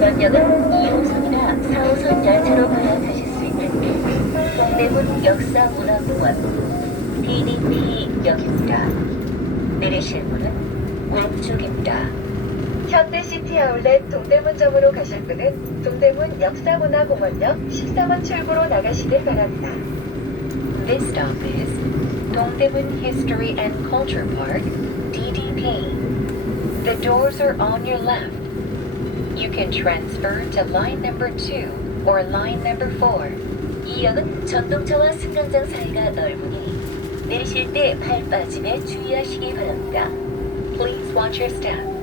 역은 2호선이나 4호선 열차로 갈아타실 수 있는 동대문 역사문화공원 DDP역입니다. 내리실 문은 왼쪽입니다. 현대시티 아울렛 동대문점으로 가실 분은 동대문 역사문화공원역 14번 출구로 나가시길 바랍니다. This stop is Dongdaemun History and Culture Park, DDP. The doors are on your left. You can transfer to line number 2 or line number 4. 이 역은 전동차와 승강장 사이가 넓으니 내리실 때 발 빠짐에 주의하시기 바랍니다. Please watch your step.